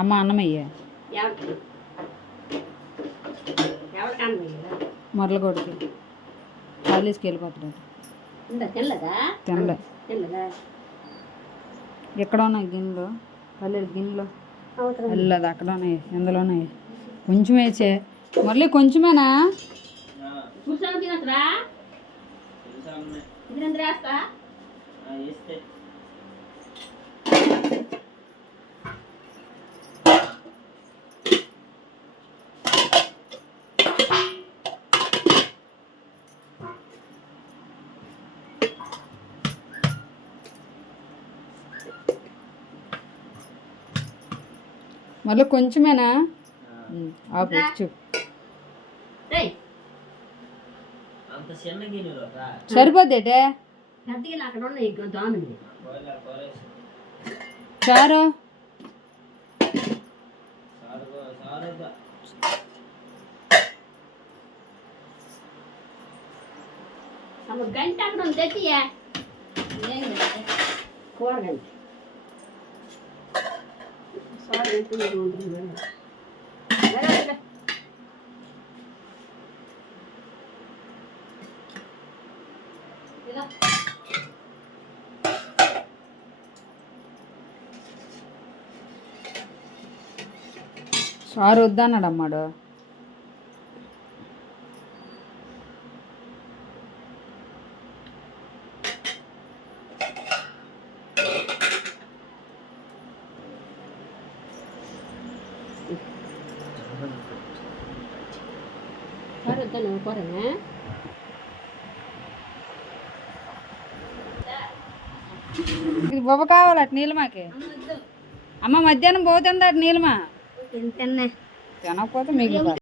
అమ్మ అన్నమయ్య మొరలగొడికి కాలేజీకి వెళ్ళిపోతున్నాడు. తినలే ఎక్కడ ఉన్నాయి గిన్నెలు, పల్లెలు గిన్నెలు వెళ్ళదు అక్కడ ఉన్నాయి, ఎందులో ఉన్నాయి. కొంచెం వేసే మళ్ళీ కొంచెమేనా. మళ్ళీ కొంచెమేనా ఆపు సరిపోద్దేటే చారు గంట అక్కడ తెచ్చియా కూరగంట సారు వద్దన్నాడు అమ్మాడు. ఇది బొబ్బ కావాలి అటు నీలిమాకి. అమ్మ మధ్యాహ్నం పోతుంది అటు నీలిమా. తినకపోతే మిగిలిపోతుంది.